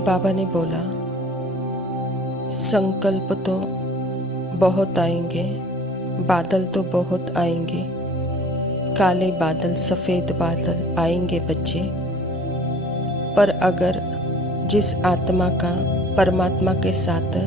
बाबा ने बोला, संकल्प तो बहुत आएंगे, बादल तो बहुत आएंगे, काले बादल सफ़ेद बादल आएंगे बच्चे, पर अगर जिस आत्मा का परमात्मा के साथ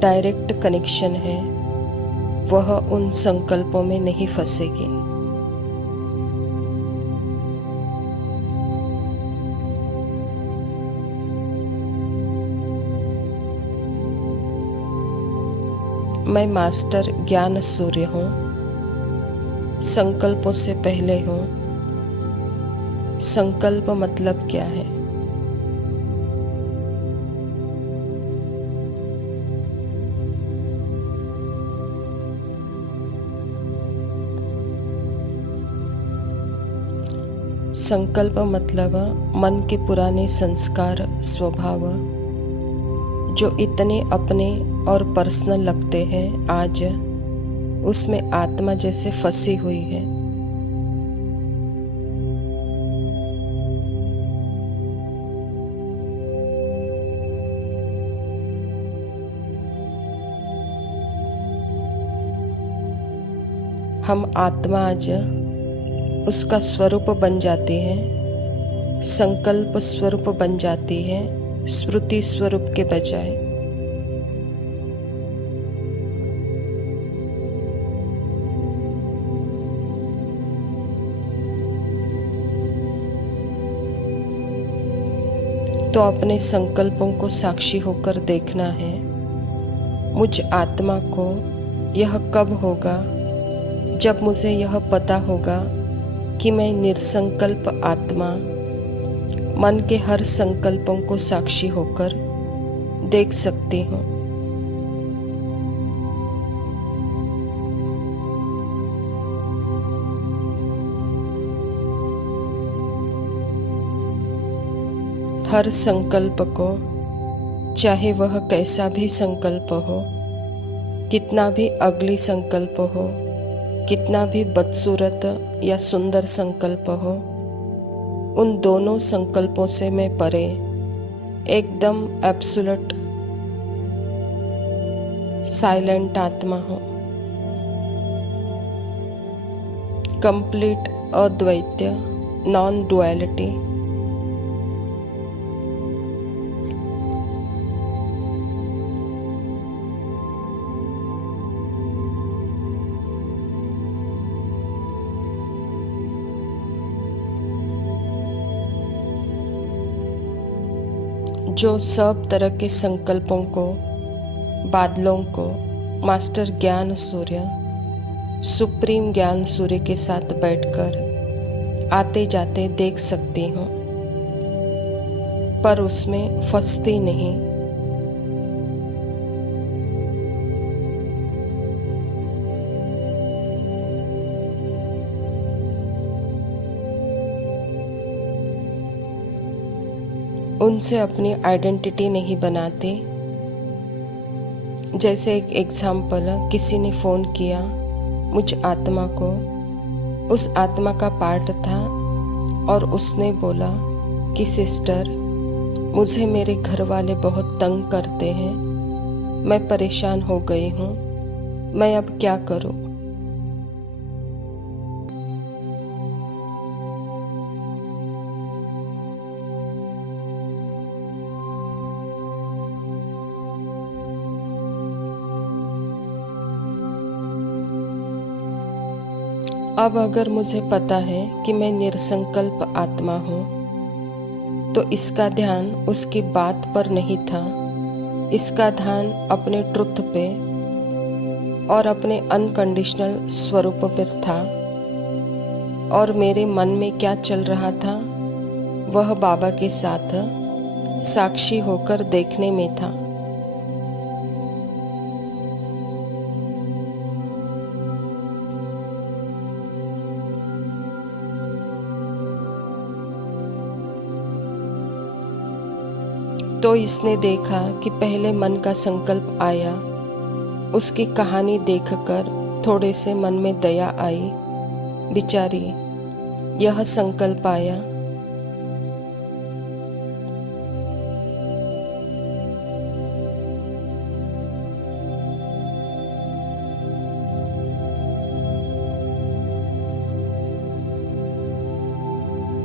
डायरेक्ट कनेक्शन है वह उन संकल्पों में नहीं फंसेगी। मैं मास्टर ज्ञान सूर्य हूँ, संकल्पों से पहले हूँ। संकल्प मतलब क्या है? संकल्प मतलब मन के पुराने संस्कार, स्वभाव जो इतने अपने और पर्सनल लगते हैं, आज उसमें आत्मा जैसे फंसी हुई है। हम आत्मा आज उसका स्वरूप बन जाती है, संकल्प स्वरूप बन जाती है, स्मृति स्वरूप के बजाय। तो अपने संकल्पों को साक्षी होकर देखना है, मुझ आत्मा को यह कब होगा, जब मुझे यह पता होगा कि मैं निरसंकल्प आत्मा मन के हर संकल्पों को साक्षी होकर देख सकती हूँ। हर संकल्प को, चाहे वह कैसा भी संकल्प हो, कितना भी अगली संकल्प हो, कितना भी बदसूरत या सुंदर संकल्प हो, उन दोनों संकल्पों से मैं परे एकदम एब्सोल्यूट साइलेंट आत्मा हूँ, कंप्लीट अद्वैत्य, नॉन डुअलिटी। जो सब तरह के संकल्पों को, बादलों को मास्टर ज्ञान सूर्य, सुप्रीम ज्ञान सूर्य के साथ बैठकर आते जाते देख सकती हूँ, पर उसमें फंसती नहीं। उनसे अपनी आइडेंटिटी नहीं बनाते। जैसे एक एग्जाम्पल, किसी ने फ़ोन किया मुझ आत्मा को, उस आत्मा का पार्ट था और उसने बोला कि सिस्टर, मुझे मेरे घर वाले बहुत तंग करते हैं, मैं परेशान हो गई हूँ, मैं अब क्या करूँ। अब अगर मुझे पता है कि मैं निरसंकल्प आत्मा हूँ, तो इसका ध्यान उसकी बात पर नहीं था, इसका ध्यान अपने ट्रुथ पे और अपने अनकंडीशनल स्वरूप पर था। और मेरे मन में क्या चल रहा था वह बाबा के साथ साक्षी होकर देखने में था। तो इसने देखा कि पहले मन का संकल्प आया, उसकी कहानी देखकर थोड़े से मन में दया आई, बेचारी यह संकल्प आया,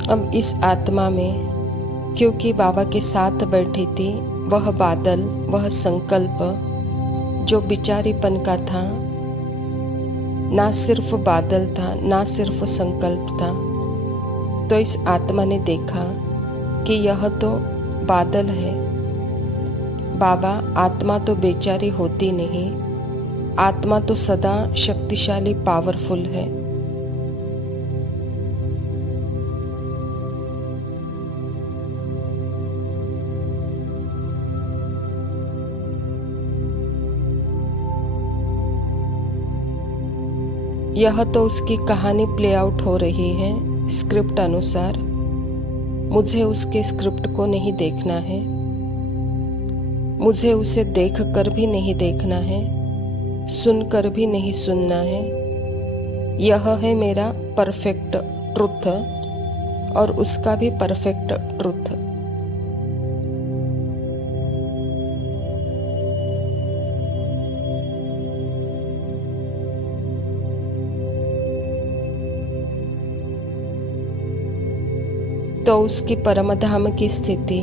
अब इस आत्मा में, क्योंकि बाबा के साथ बैठी थी, वह बादल, वह संकल्प जो बिचारीपन का था, ना सिर्फ बादल था, ना सिर्फ संकल्प था, तो इस आत्मा ने देखा कि यह तो बादल है। बाबा, आत्मा तो बेचारी होती नहीं, आत्मा तो सदा शक्तिशाली, पावरफुल है। यह तो उसकी कहानी प्ले आउट हो रही है स्क्रिप्ट अनुसार। मुझे उसके स्क्रिप्ट को नहीं देखना है, मुझे उसे देख कर भी नहीं देखना है, सुनकर भी नहीं सुनना है। यह है मेरा परफेक्ट ट्रुथ और उसका भी परफेक्ट ट्रुथ। तो उसकी परमधाम की स्थिति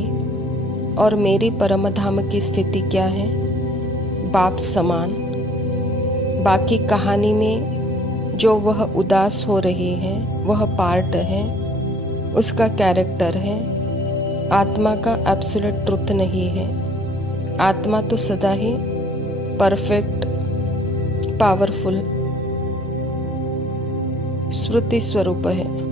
और मेरी परमधाम की स्थिति क्या है? बाप समान। बाकी कहानी में जो वह उदास हो रही है वह पार्ट है, उसका कैरेक्टर है, आत्मा का एब्सोल्यूट ट्रुथ नहीं है। आत्मा तो सदा ही परफेक्ट, पावरफुल स्मृति स्वरूप है।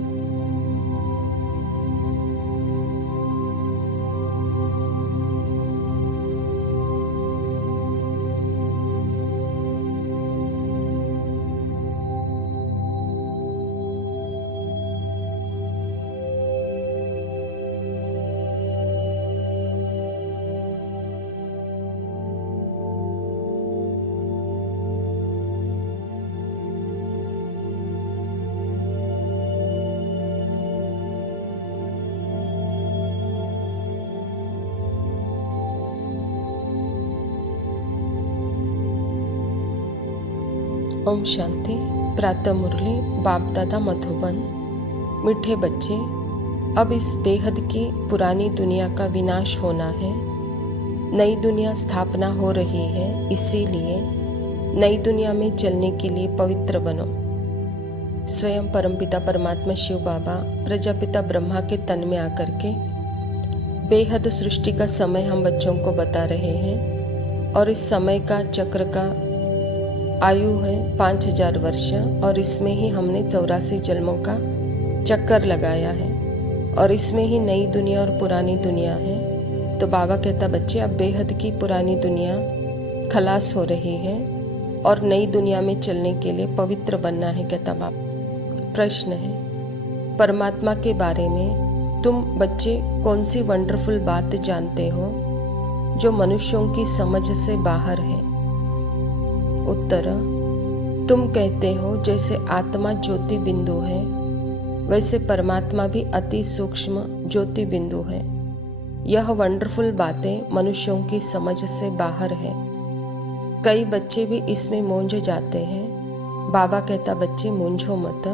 ओम शांति। प्रातः मुरली बाप दादा मधुबन। मीठे बच्चे, अब इस बेहद की पुरानी दुनिया का विनाश होना है, नई दुनिया स्थापना हो रही है। इसीलिए नई दुनिया में चलने के लिए पवित्र बनो। स्वयं परमपिता परमात्मा शिव बाबा प्रजापिता ब्रह्मा के तन में आकर के बेहद सृष्टि का समय हम बच्चों को बता रहे हैं। और इस समय का चक्र का आयु है 5000 वर्ष, और इसमें ही हमने 84 जन्मों का चक्कर लगाया है, और इसमें ही नई दुनिया और पुरानी दुनिया है। तो बाबा कहता, बच्चे अब बेहद की पुरानी दुनिया खलास हो रही है और नई दुनिया में चलने के लिए पवित्र बनना है। कहता बाबा, प्रश्न है, परमात्मा के बारे में तुम बच्चे कौन सी वंडरफुल बात जानते हो जो मनुष्यों की समझ से बाहर है? उत्तर, तुम कहते हो जैसे आत्मा ज्योति बिंदु है, वैसे परमात्मा भी अति सूक्ष्म ज्योति बिंदु है। यह वंडरफुल बातें मनुष्यों की समझ से बाहर है। कई बच्चे भी इसमें मूंझ जाते हैं। बाबा कहता, बच्चे मूंझो मत।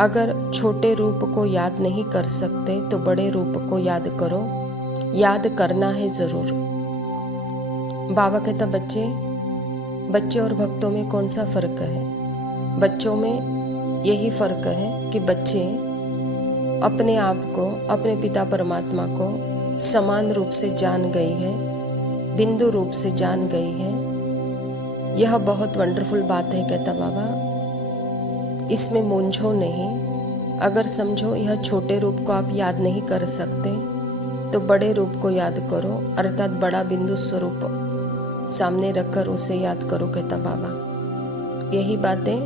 अगर छोटे रूप को याद नहीं कर सकते तो बड़े रूप को याद करो, याद करना है जरूर। बाबा कहता, बच्चे और भक्तों में कौन सा फ़र्क है? बच्चों में यही फ़र्क है कि बच्चे अपने आप को, अपने पिता परमात्मा को समान रूप से जान गई है, बिंदु रूप से जान गई है। यह बहुत वंडरफुल बात है। कहता बाबा, इसमें मूंझो नहीं। अगर समझो यह छोटे रूप को आप याद नहीं कर सकते तो बड़े रूप को याद करो, अर्थात बड़ा बिंदु स्वरूप सामने रखकर उसे याद करो। कहता बाबा, यही बातें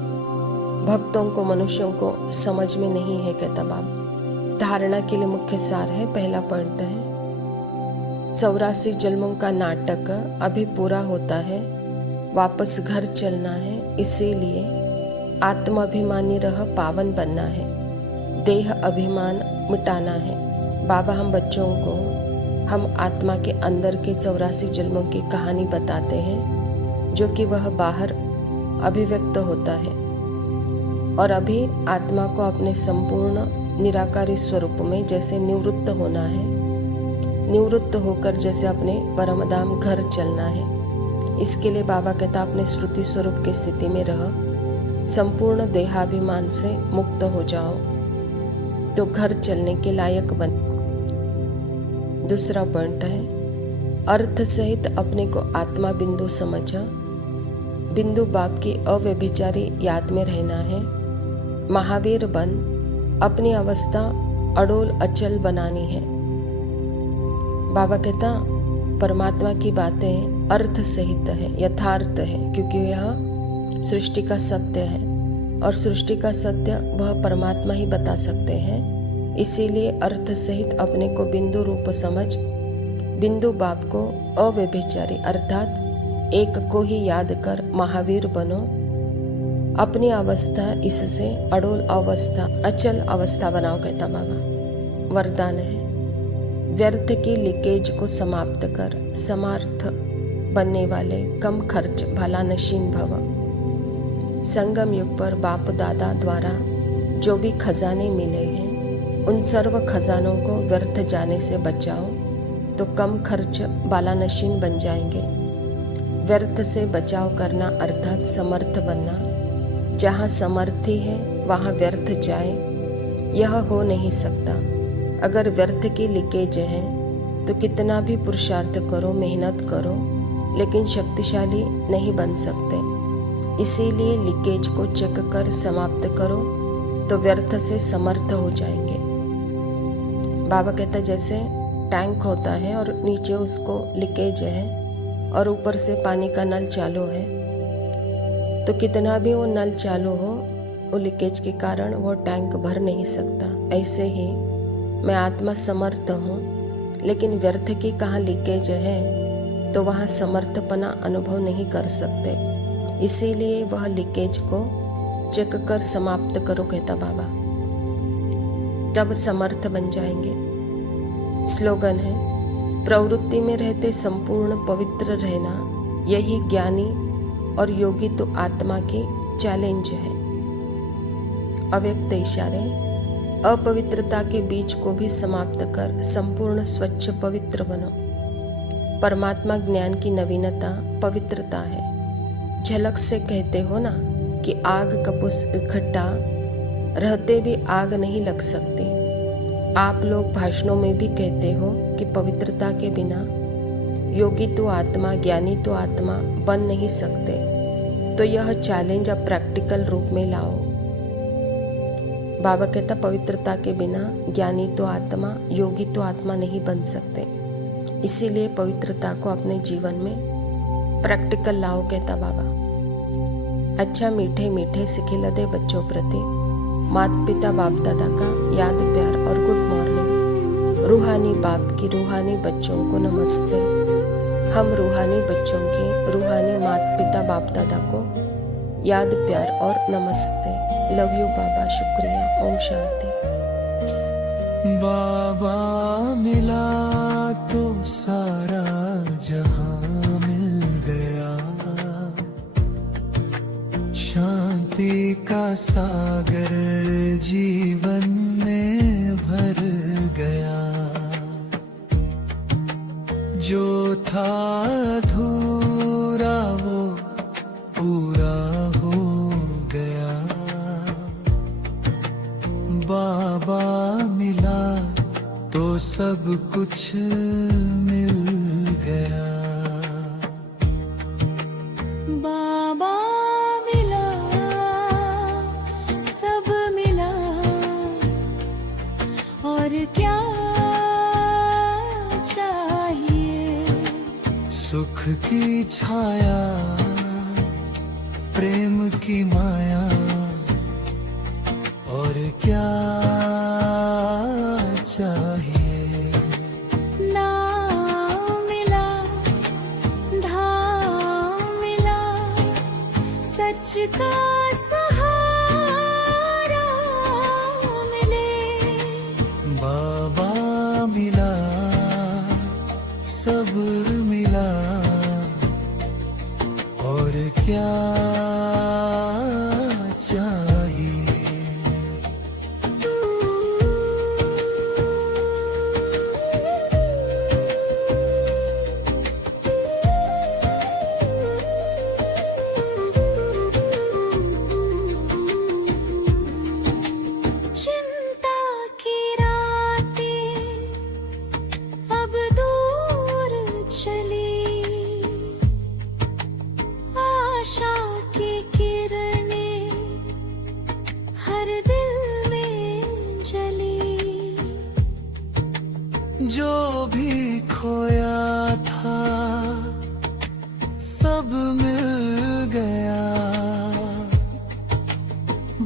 भक्तों को, मनुष्यों को समझ में नहीं है। कहता बाबा, धारणा के लिए मुख्य सार है। पहला पॉइंट है, 84 जन्मों का नाटक अभी पूरा होता है, वापस घर चलना है। इसीलिए आत्माभिमानी रह पावन बनना है, देह अभिमान मिटाना है। बाबा हम बच्चों को, हम आत्मा के अंदर के 84 जन्मों की कहानी बताते हैं, जो कि वह बाहर अभिव्यक्त होता है। और अभी आत्मा को अपने संपूर्ण निराकारी स्वरूप में जैसे निवृत्त होना है, निवृत्त होकर जैसे अपने परमधाम घर चलना है। इसके लिए बाबा कहता अपने स्मृति स्वरूप की स्थिति में रह, संपूर्ण देहाभिमान से मुक्त हो जाओ तो घर चलने के लायक बन। दूसरा पॉइंट है, अर्थ सहित अपने को आत्मा बिंदु समझ, बिंदु बाप की अव्यभिचारी याद में रहना है। महावीर बन अपनी अवस्था अडोल अचल बनानी है। बाबा कहता परमात्मा की बातें अर्थ सहित है, यथार्थ है, क्योंकि यह सृष्टि का सत्य है और सृष्टि का सत्य वह परमात्मा ही बता सकते हैं। इसीलिए अर्थ सहित अपने को बिंदु रूप समझ, बिंदु बाप को अव्यभिचारी अर्थात एक को ही याद कर महावीर बनो। अपनी अवस्था इससे अडोल अवस्था, अचल अवस्था बनाओ, कहता बाबा। वरदान है, व्यर्थ की लीकेज को समाप्त कर समार्थ बनने वाले कम खर्च भला नशीन भव। संगम युग पर बाप दादा द्वारा जो भी खजाने मिले हैं उन सर्व खजानों को व्यर्थ जाने से बचाओ तो कम खर्च बाला नशीन बन जाएंगे। व्यर्थ से बचाव करना अर्थात समर्थ बनना। जहाँ समर्थी है वहाँ व्यर्थ जाए, यह हो नहीं सकता। अगर व्यर्थ की लीकेज है तो कितना भी पुरुषार्थ करो, मेहनत करो, लेकिन शक्तिशाली नहीं बन सकते। इसीलिए लीकेज को चेक कर समाप्त करो तो व्यर्थ से समर्थ हो जाएंगे। बाबा कहता जैसे टैंक होता है और नीचे उसको लीकेज है और ऊपर से पानी का नल चालू है, तो कितना भी वो नल चालू हो, वो लीकेज के कारण वो टैंक भर नहीं सकता। ऐसे ही मैं आत्मा समर्थ हूँ, लेकिन व्यर्थ की कहाँ लीकेज है तो वहाँ समर्थपना अनुभव नहीं कर सकते। इसीलिए वह लीकेज को चेक कर समाप्त करो, कहता बाबा, तब समर्थ बन जाएंगे। स्लोगन है, प्रवृत्ति में रहते संपूर्ण पवित्र रहना, यही ज्ञानी और योगी तो आत्मा की चैलेंज है। अव्यक्त इशारे, अपवित्रता के बीज को भी समाप्त कर संपूर्ण स्वच्छ पवित्र बनो। परमात्मा ज्ञान की नवीनता पवित्रता है। झलक से कहते हो ना कि आग कपूस इकट्ठा रहते भी आग नहीं लग सकती। आप लोग भाषणों में भी कहते हो कि पवित्रता के बिना योगी तो आत्मा, ज्ञानी तो आत्मा बन नहीं सकते। तो यह चैलेंज आप प्रैक्टिकल रूप में लाओ। बाबा कहता पवित्रता के बिना ज्ञानी तो आत्मा, योगी तो आत्मा नहीं बन सकते। इसीलिए पवित्रता को अपने जीवन में प्रैक्टिकल लाओ, कहता बाबा। अच्छा मीठे मीठे सिखिलदे बच्चों प्रति माता पिता बाप दादा का याद प्यार और गुड मॉर्निंग। रूहानी बाप की रूहानी बच्चों को नमस्ते। हम रूहानी बच्चों के रूहानी माता पिता बाप दादा को याद प्यार और नमस्ते। लव यू बाबा, शुक्रिया, ओम शांति। बाबा मिला तो सारा जहां मिल गया, शांति का सागर जीवन में भर गया। जो था अधूरा वो पूरा हो गया। बाबा मिला तो सब कुछ मिल गया। बाबा मिला, सब मिला, और क्या चाहिए। सुख की छाया, प्रेम की माया, और क्या चाहिए। नाम मिला, धाम मिला, सच का सहारा मिले। बाबा मिला, सब मिला, और क्या चाहिए। आशा की किरणें हर दिल में जली। जो भी खोया था सब मिल गया,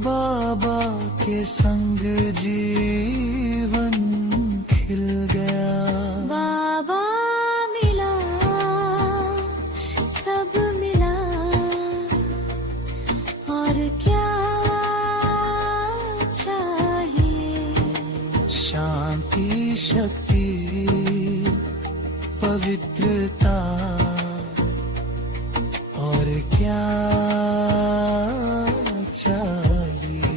बाबा के संग जीवन खिल गया। बाबा मिला, सब मिला, और क्या चाहिए। शांति, शक्ति, पवित्रता, और क्या चाहिए।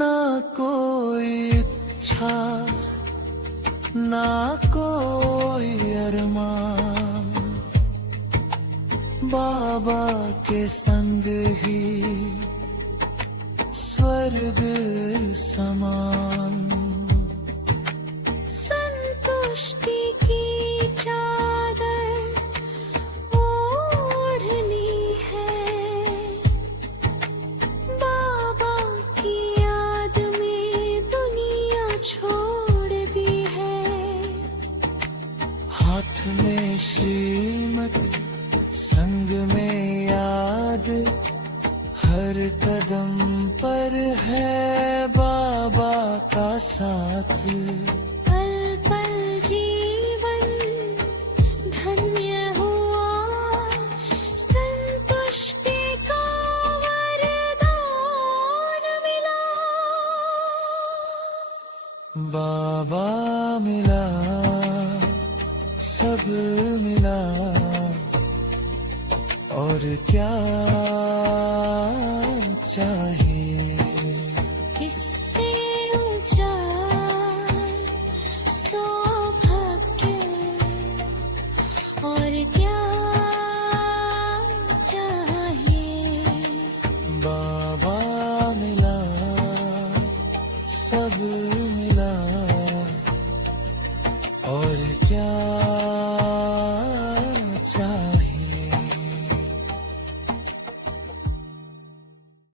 ना कोई इच्छा, ना कोई अरमान, बाबा के संग ही स्वर्ग समान। संतुष्टि की चादर ओढ़नी है, बाबा की याद में दुनिया छोड़ दी है। हाथ में श्रीमत, संग में याद, हर कदम पर है बाबा का साथ। पल पल जीवन धन्य हुआ, संतुष्टि का वरदान मिला। बाबा मिला, सब मिला, और क्या चाहिए। इससे ऊंचा सौभाग्य और क्या चाहिए। बाबा मिला, सब